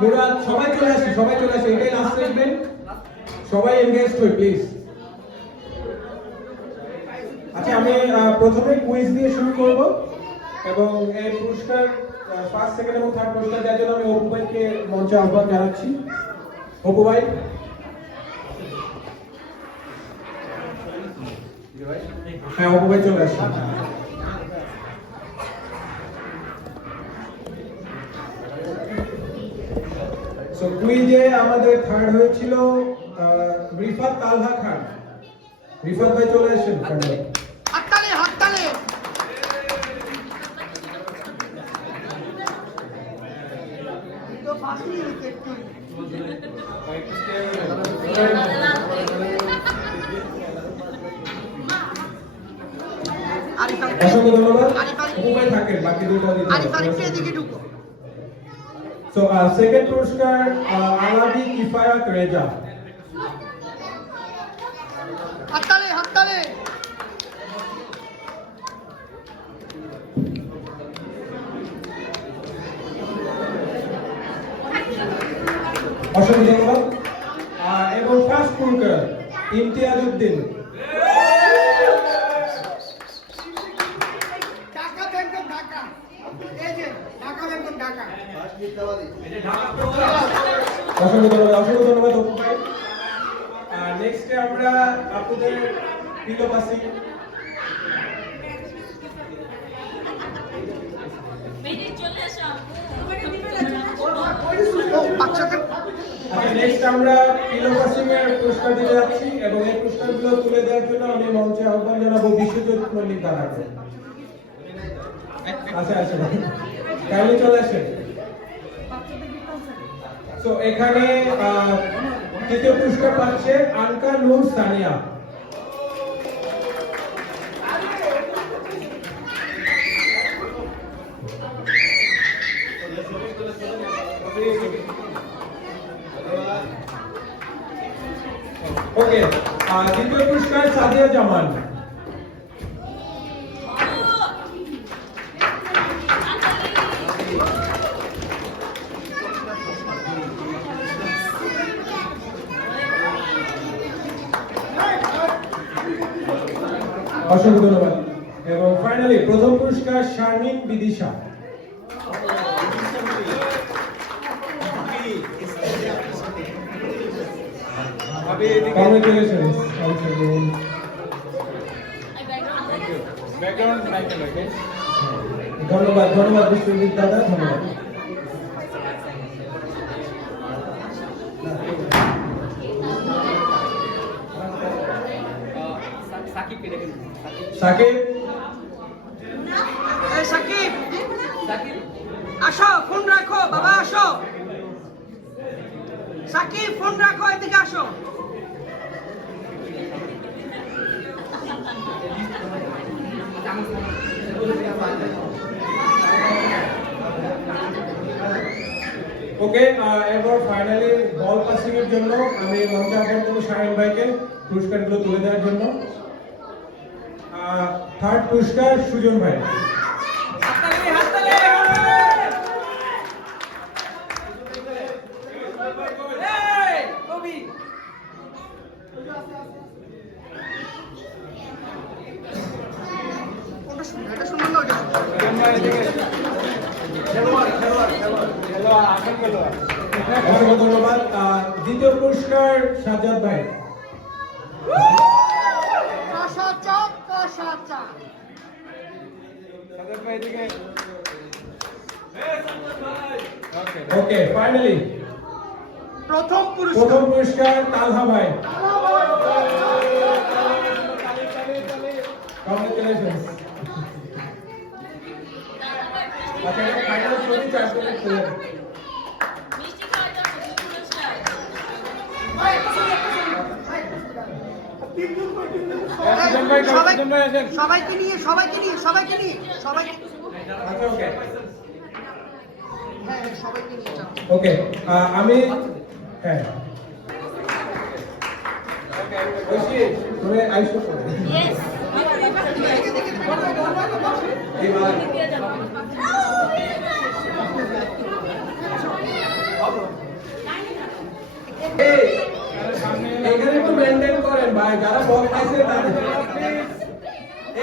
মুরাদ সবাই চলে আসি এটাই লাস্ট সেগমেন্ট সবাই এনগেজড হই প্লিজ আচ্ছা আমি প্রথমে কুইজ দিয়ে শুরু করব এবং এই পুরস্কার ফার্স্ট সেকেন্ড এবং থার্ড পুরস্কার দেওয়ার জন্য আমি অপু ভাইকে মঞ্চে আহ্বান জানাচ্ছি অপু ভাই হ্যাঁ অপু ভাই চলে আসুন সো কুইজে আমাদের থার্ড হয়েছিল রিফাত তালহা খান রিফাত ভাই চলে আসেন হাততালি হাততালি তো ফাঁসি দিতে একটু অসংখ্য ধন্যবাদ অপু ভাই থাকেন বাকি দুটো দিতে আরিফ এদিকে ঢুকো সো সেকেন্ড পুরস্কার আলাদি কিফায়াত রেজা হাততালি হাততালি অসংখ্য ধন্যবাদ এবং ফার্স্ট পুরস্কার ইমতিয়াজ উদ্দিন ঢাকা ব্যাংক ঢাকা এই যে ঢাকা ব্যাংক ঢাকা অসংখ্য ধন্যবাদ অপু ভাই নেক্সটে আমরা আপনাদের পিলোপাসি নেক্সট আমরা পিলোপাসিং এর পুরস্কার দিতে যাচ্ছি এবং এই পুরস্কারগুলো তুলে দেওয়ার জন্য আমি মঞ্চে আহ্বান জানাবো বিশ্বজিৎ মল্লিক দাদাকে আচ্ছা তাহলে চলে আসেন সো এখানে তৃতীয় পুরস্কার পাচ্ছে আনকা নূর সানিয়া ওকে দ্বিতীয় পুরস্কার সাদিয়া জামান অসংখ্য ধন্যবাদ এবং ফাইনালি প্রথম পুরস্কার শারমিন বিদিশা Congratulations. ধন্যবাদ বিশ্বজিৎ দাদা ধন্যবাদ সাকিব সাকিব আসো ফোন রাখো বাবা আসো সাকিব ফোন রাখো এদিকে আসো ওকে এবার ফাইনালি বল পাসিং এর জন্য আমি মঞ্চে আহ্বান করব শাহিন ভাইকে পুরস্কারগুলো তুলে দেওয়ার জন্য থার্ড পুরস্কার সুজন ভাই ধন্যবাদ দ্বিতীয় পুরস্কার সাজ্জাদ ভাই ওকে ফাইনালি প্রথম পুরস্কার তালহা ভাই কংগ্রেচুলেশনস আচ্ছা ফাইনাল ছবি চার্জ করে খুলে সবাইকে নিয়ে ওকে আমি হ্যাঁ তুমি আইসো Yes. এই, এখানে একটু মেনটেন করেন ভাই, যারা বল খাইছে তাদের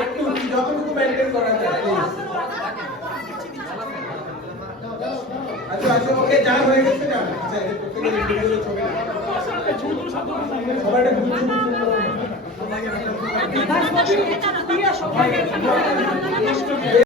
একটু যতটুকু মেনটেন করা যায় please। আচ্ছা আচ্ছা ওকে যা হয়ে গেছে না আচ্ছা এই প্রত্যেকের ইন্ডিভিজুয়াল ছবি সবাই একটা গ্রুপ ছবি তুলবো।